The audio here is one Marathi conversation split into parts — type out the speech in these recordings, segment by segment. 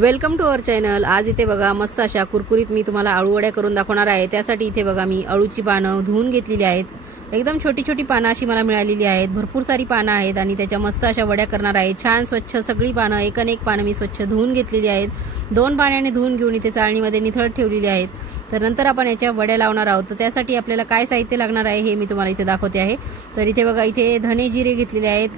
Welcome to our channel. आज इथे बघा मस्त अशा कुरकुरीत मी तुम्हाला आळू वड्या करून दाखवणार आहे। त्यासाठी इथे बघा मी अळूची पानं धुवून घेतलेली आहेत। एकदम छोटी छोटी पानं अशी मला मिळालेली आहेत। भरपूर सारी पानं आहेत आणि त्याच्या मस्त अशा वड्या करणार आहे। छान स्वच्छ सगळी पानं एक पानं मी स्वच्छ धुवून घेतलेली आहेत। 2 पाण्याने धुवून घेऊन इथे चाळणीमध्ये निथळत ठेवलेली आहेत। तर नंतर आपण याच्या वड्या लावणार आहोत। तर त्यासाठी आपल्याला काय साहित्य लागणार आहे हे मी तुम्हाला इथे दाखवते आहे। तर इथे बघा इथे धने जिरे घेतलेले आहेत,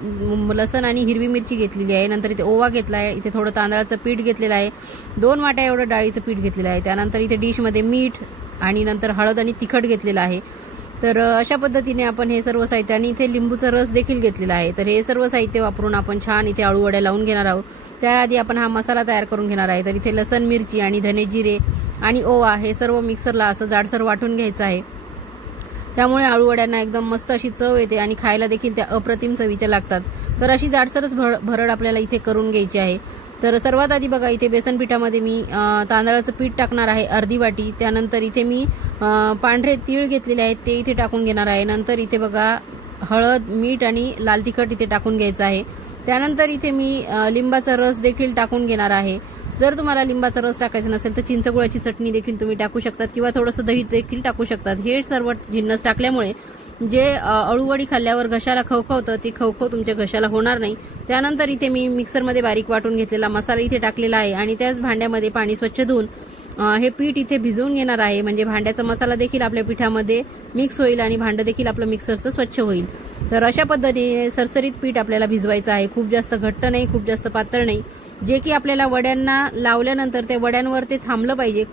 लसण आणि हिरवी मिरची घेतलेली आहे। नंतर इथे ओवा घेतला आहे, इथे थोडं तांदळाचं पीठ घेतलेलं आहे, 2 वाट्या एवढं डाळीचं पीठ घेतलेलं आहे। त्यानंतर इथे डिश मध्ये मीठ आणि नंतर हळद आणि तिखट घेतलेलं आहे। तर अशा पद्धतीने आपण हे सर्व साहित्य आणि इथे लिंबूचा रस देखील घेतलेला आहे। तर हे सर्व साहित्य वापरून आपण छान इथे आळू वड्या लावून घेणार आहोत। त्याआधी आपण हा मसाला तयार करून घेणार आहे। तर इथे लसण मिरची आणि धने जिरे आणि ओवा हे सर्व मिक्सरला असं जाडसर वाटून घ्यायचं आहे। त्यामुळे आळू वड्यांना एकदम मस्त अशी चव येते आणि खायला देखील त्या अप्रतिम चवीच्या लागतात। तर अशी जाडसरच भरड आपल्याला इथे करून घ्यायची आहे। तर सर्वात आधी बघा इथे बेसन पिठामध्ये मी तांदळाचं पीठ टाकणार आहे अर्धी वाटी। त्यानंतर इथे मी पांढरे तीळ घेतलेले आहेत ते इथे टाकून घेणार आहे। नंतर इथे बघा हळद मीठ आणि लाल तिखट इथे टाकून घ्यायचं आहे। त्यानंतर इथे मी लिंबाचा रस देखील टाकून घेणार आहे। जर तुम्हाला लिंबाचा रस टाकायचा नसेल तर चिंचगुळाची चटणी देखील तुम्ही टाकू शकतात किंवा थोडंसं दही देखील टाकू शकतात। हे सर्व जिन्नस टाकल्यामुळे जे अळूवडी खाल्ल्यावर घशाला खवखवतं ते खवखव तुमच्या घशाला होणार नाही। त्यानंतर इथे मी मिक्सरमध्ये बारीक वाटून घेतलेला मसाला इथे टाकलेला आहे आणि त्याच भांड्यामध्ये पाणी स्वच्छ धुवून हे पीठ इथे भिजवून घेणार आहे। म्हणजे भांड्याचा मसाला देखील आपल्या पिठामध्ये मिक्स होईल आणि भांडं देखील आपलं मिक्सरचं स्वच्छ होईल। तर अशा पद्धतीने सरसरीत पीठ आपल्याला भिजवायचं आहे। खूप जास्त घट्ट नाही, खूप जास्त पातळ नाही, जे की आपल्याला वड्यांना लावल्यानंतर त्या वड्यांवर ते थांबलं पाहिजे।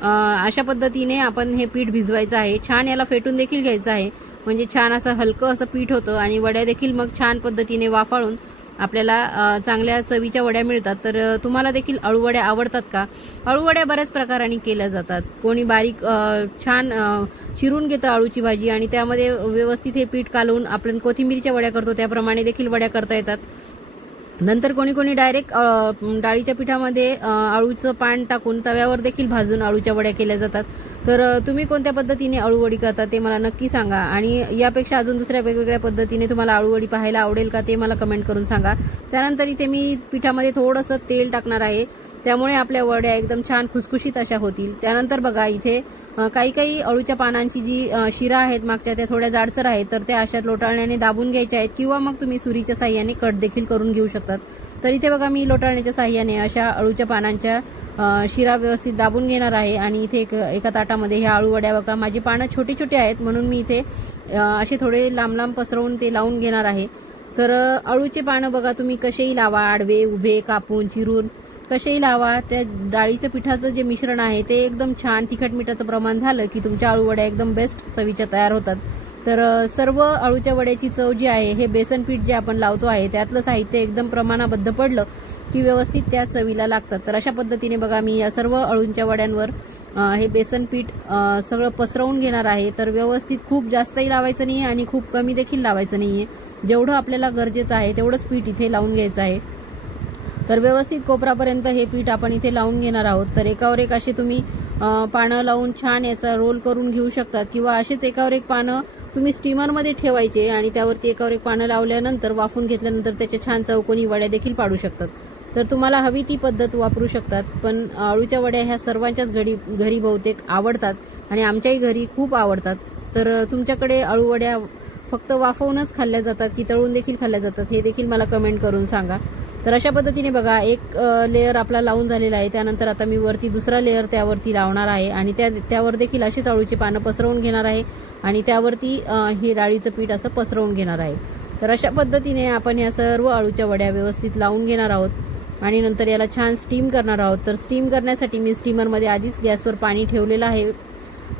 अशा पद्धतीने आपण हे पीठ भिजवायचं आहे। छान याला फेटून देखील घ्यायचं आहे, म्हणजे छान असं हलकं असं पीठ होतं आणि वड्या देखील मग छान पद्धतीने वाफाळून आपल्याला चांगल्या चवीच्या वड्या मिळतात। तर तुम्हाला देखील आळू वड्या आवडतात का? आळू वड्या बऱ्याच प्रकारांनी केल्या जातात। कोणी बारीक छान चिरून घेतं आळूची भाजी आणि त्यामध्ये व्यवस्थित हे पीठ कालवून आपण कोथिंबीरच्या वड्या करतो त्याप्रमाणे देखील वड्या करता येतात। नंतर कोणी कोणी डायरेक्ट डाळीच्या पिठामध्ये आळूचं पान टाकून तव्यावर देखील भाजून आळूच्या वड्या केल्या जातात। तर तुम्ही कोणत्या पद्धतीने आळू वडी करता ते मला नक्की सांगा आणि यापेक्षा अजून दुसऱ्या वेगवेगळ्या पद्धतीने तुम्हाला आळू वडी पाहायला आवडेल का ते मला कमेंट करून सांगा। त्यानंतर इथे मी पिठामध्ये थोडंसं तेल टाकणार आहे, त्यामुळे आपल्या वड्या एकदम छान खुसखुशीत अशा होतील। त्यानंतर बघा इथे काही अळूच्या पानांची जी शिरा आहेत मागच्या त्या थोड्या जाडसर आहेत, तर त्या अशा लोटाळण्याने दाबून घ्यायच्या आहेत किंवा मग तुम्ही सुरीच्या साह्याने कट देखील करून घेऊ शकतात। तर इथे बघा मी लोटाळण्याच्या साह्याने अशा अळूच्या पानांच्या शिरा व्यवस्थित दाबून घेणार आहे आणि इथे एका ताटामध्ये ह्या आळू वड्या बघा माझी पानं छोटी छोटी आहेत म्हणून मी इथे असे थोडे लांब लांब पसरवून ते लावून घेणार आहे। तर अळूचे पानं बघा तुम्ही कसेही लावा, आडवे उभे कापून चिरून कसेही लावा। त्या डाळीच्या पिठाचं जे मिश्रण आहे ते एकदम छान तिखट मिठाचं प्रमाण झालं की तुमच्या आळू वड्या एकदम बेस्ट चवीच्या तयार होतात। तर सर्व आळूच्या वड्याची चव जी आहे हे बेसन पीठ जे आपण लावतो आहे त्यातलं साहित्य एकदम प्रमाणाबद्ध पडलं की व्यवस्थित त्या चवीला लागतात। तर अशा पद्धतीने बघा मी या सर्व अळूंच्या वड्यांवर हे बेसन पीठ सगळं पसरवून घेणार आहे। तर व्यवस्थित खूप जास्तही लावायचं नाही आणि खूप कमी देखील लावायचं नाहीये, जेवढं आपल्याला गरजेचं आहे तेवढंच पीठ इथे लावून घ्यायचं आहे। तर व्यवस्थित कोपरापर्यंत हे पीठ आपण इथे लावून घेणार आहोत। तर एकावर एक असे तुम्ही पानं लावून छान याचा रोल करून घेऊ शकतात किंवा असेच एकावर एक पानं तुम्ही स्टीमरमध्ये ठेवायचे आणि त्यावरती एकावर एक पानं लावल्यानंतर वाफून घेतल्यानंतर त्याच्या छान चौकोनी वड्या देखील पाडू शकतात। तर तुम्हाला हवी ती पद्धत वापरू शकतात, पण आळूच्या वड्या ह्या सर्वांच्याच घरी बहुतेक आवडतात आणि आमच्याही घरी खूप आवडतात। तर तुमच्याकडे आळू वड्या फक्त वाफवूनच खाल्ल्या जातात की तळून देखील खाल्ल्या जातात हे देखील मला कमेंट करून सांगा। तर अशा पद्धतीने बघा एक लेअर आपला लावून झालेला आहे। त्यानंतर आता मी वरती दुसरा लेअर त्यावरती लावणार आहे आणि त्यावर देखील अशीच आळूची पानं पसरवून घेणार आहे आणि त्यावरती हे डाळीचं पीठ असं पसरवून घेणार आहे। तर अशा पद्धतीने आपण या सर्व आळूच्या वड्या व्यवस्थित लावून घेणार आहोत आणि नंतर याला छान स्टीम करणार आहोत। तर स्टीम करण्यासाठी मी स्टीमरमध्ये आधीच गॅसवर पाणी ठेवलेलं आहे,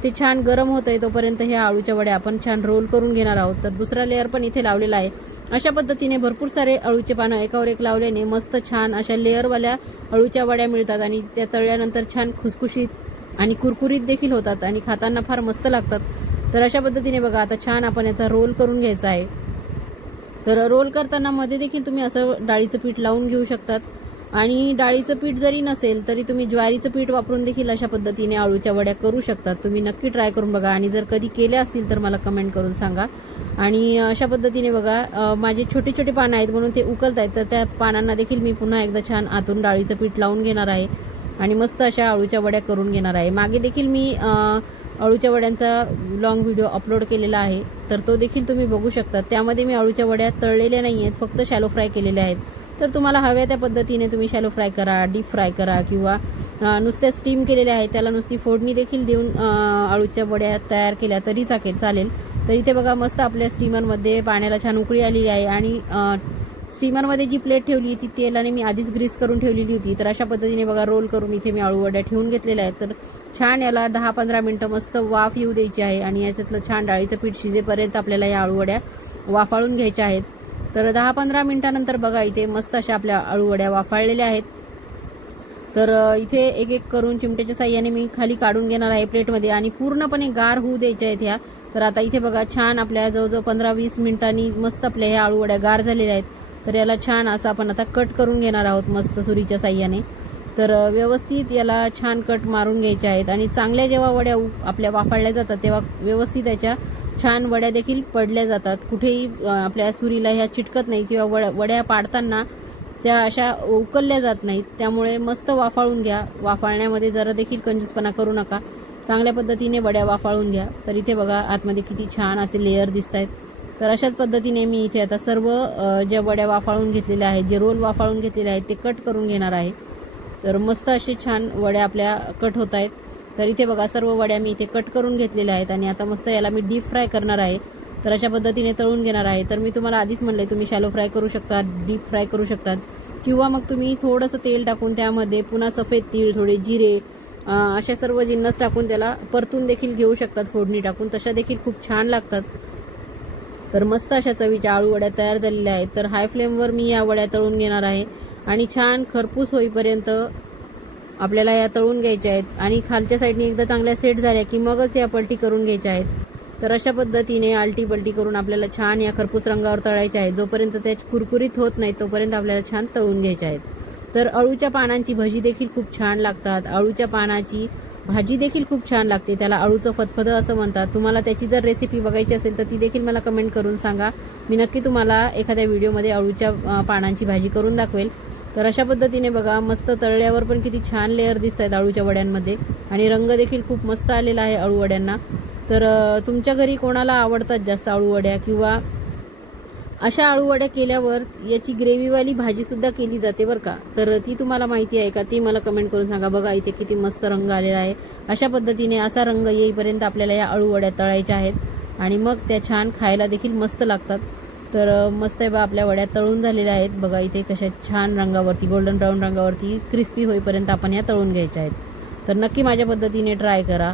ते छान गरम होत आहे तोपर्यंत ह्या आळूच्या वड्या आपण छान रोल करून घेणार आहोत। तर दुसरा लेअर पण इथे लावलेला आहे। अशा पद्धतीने भरपूर सारे अळूचे पानं एकावर एक लावल्याने मस्त छान अशा लेअरवाल्या अळूच्या वड्या मिळतात आणि त्या तळल्यानंतर छान खुसखुशीत आणि कुरकुरीत देखील होतात आणि खाताना फार मस्त लागतात। तर अशा पद्धतीने बघा आता छान आपण याचा रोल करून घ्यायचा आहे। तर रोल करताना मध्ये देखील तुम्ही असं डाळीचं पीठ लावून घेऊ शकतात आणि डाळीचं पीठ जरी नसेल तरी तुम्ही ज्वारीचं पीठ वापरून देखील अशा पद्धतीने आळूच्या वड्या करू शकतात. तुम्ही नक्की ट्राय करून बघा आणि जर कधी केल्या असतील तर मला कमेंट करून सांगा. आणि अशा पद्धतीने बघा माझे छोटे छोटे पानं आहेत म्हणून ते उकलत आहेत, तर त्या पानांना देखील मी पुन्हा एकदा छान आतून डाळीचं पीठ लावून घेणार आहे आणि मस्त अशा आळूच्या वड्या करून घेणार आहे. मागे देखील मी आळूच्या वड्यांचा लॉंग व्हिडिओ अपलोड केलेला आहे, तर तो देखील तुम्ही बघू शकता. त्यामध्ये मी आळूच्या वड्या तळलेल्या नाही आहेत, फक्त शॅलो फ्राय केलेल्या आहेत. तर तुम्हाला हव्या त्या पद्धतीने तुम्ही शॅलो फ्राय करा, डीप फ्राय करा किंवा नुसत्या स्टीम केलेल्या आहेत त्याला नुसती फोडणी देखील देऊन आळूच्या वड्या तयार केल्या तरी चालेल. तर इथे बघा मस्त आपल्या स्टीमरमध्ये पाण्याला छान उकळी आलेली आहे आणि स्टीमरमध्ये जी प्लेट ठेवली ती तेलाने मी आधीच ग्रीस करून ठेवलेली होती. तर अशा पद्धतीने बघा रोल करून इथे मी आळू वड्या ठेवून घेतलेल्या आहेत. तर छान याला 10-15 मिनिटं मस्त वाफ येऊ द्यायची आहे आणि याच्यातलं छान डाळीचं पीठ शिजेपर्यंत आपल्याला या आळू वड्या वाफाळून घ्यायच्या आहेत. तर 10-15 मिनिटानंतर बघा इथे मस्त अशा आपल्या आळू वड्या वाफाळलेल्या आहेत. तर इथे एक एक करून चिमट्याच्या साह्याने मी खाली काढून घेणार आहे प्लेटमध्ये आणि पूर्णपणे गार होऊ द्यायच्या आहेत ह्या. तर आता इथे बघा छान आपल्या जवळजवळ 15-20 मिनिटांनी मस्त आपल्या ह्या आळू वड्या गार झालेल्या आहेत. तर याला छान असं आपण आता कट करून घेणार आहोत मस्त सुरीच्या साह्याने. तर व्यवस्थित याला छान कट मारून घ्यायचे आहेत आणि चांगल्या जेव्हा वड्या आपल्या वाफाळल्या जातात तेव्हा व्यवस्थित याच्या छान वड्या देखील पडल्या जातात. कुठेही आपल्या सुरीला ह्या चिटकत नाही किंवा वड्या पाडताना त्या अशा उकलल्या जात नाहीत. त्यामुळे मस्त वाफाळून घ्या. वाफाळण्यामध्ये जरा देखील कंजूसपणा करू नका. चांगल्या पद्धतीने वड्या वाफाळून घ्या. तर इथे बघा आतमध्ये किती छान असे लेयर दिसत आहेत. तर अशाच पद्धतीने मी इथे आता सर्व ज्या वड्या वाफाळून घेतलेल्या आहेत, जे रोल वाफाळून घेतलेले आहेत ते कट करून घेणार आहे. तर मस्त असे छान वड्या आपल्या कट होत आहेत. तर इथे बघा सर्व वड्या मी इथे कट करून घेतलेल्या आहेत आणि आता मस्त याला मी डीप फ्राय करणार आहे. तर अशा पद्धतीने तळून घेणार आहे. तर मी तुम्हाला आधीच म्हणले तुम्ही शॅलो फ्राय करू शकता, डीप फ्राय करू शकतात किंवा मग तुम्ही थोडंसं तेल टाकून त्यामध्ये पुन्हा सफेद तीळ, थोडे जिरे अशा सर्व जिन्नस टाकून त्याला परतून देखील घेऊ शकतात फोडणी टाकून. तशा देखील खूप छान लागतात. तर मस्त अशा चवीच्या आळू वड्या तयार झालेल्या आहेत. तर हाय फ्लेमवर मी या वड्या तळून घेणार आहे आणि छान खरपूस होईपर्यंत आपल्याला या तळून घ्यायच्या आहेत आणि खालच्या साईडने एकदा चांगल्या सेट झाल्या की मगच या पलटी करून घ्यायच्या आहेत. तर अशा पद्धतीने आलटी पलटी करून आपल्याला छान या खरपूस रंगावर तळायच्या आहेत. जोपर्यंत त्या कुरकुरीत होत नाही तोपर्यंत आपल्याला छान तळून घ्यायच्या आहेत. तर अळूच्या पानांची भजी देखील खूप छान लागतात. अळूच्या पानाची भाजी देखील खूप छान लागते. त्याला अळूचं फतफद असं म्हणतात. तुम्हाला त्याची जर रेसिपी बघायची असेल तर ती देखील मला कमेंट करून सांगा. मी नक्की तुम्हाला एखाद्या व्हिडिओमध्ये अळूच्या पानांची भाजी करून दाखवेल. तर अशा पद्धतीने बघा मस्त तळल्यावर पण किती छान लेअर दिसत आहेत आळूच्या वड्यांमध्ये आणि रंग देखील खूप मस्त आलेला आहे आळू वड्यांना. तर तुमच्या घरी कोणाला आवडतात जास्त आळू वड्या किंवा अशा आळू वड्या केल्यावर याची ग्रेव्हीवाली भाजी सुद्धा केली जाते बरं का. तर ती तुम्हाला माहिती आहे का ती मला कमेंट करून सांगा. बघा इथे किती मस्त रंग आलेला आहे. अशा पद्धतीने असा रंग येईपर्यंत आपल्याला या आळू वड्या तळायच्या आहेत आणि मग त्या छान खायला देखील मस्त लागतात. तर मस्त आहे बा आपल्या वड्या तळून झालेल्या आहेत. बघा इथे कशा छान रंगावरती गोल्डन ब्राऊन रंगावरती क्रिस्पी होईपर्यंत आपण या तळून घ्यायच्या आहेत. तर नक्की माझ्या पद्धतीने ट्राय करा.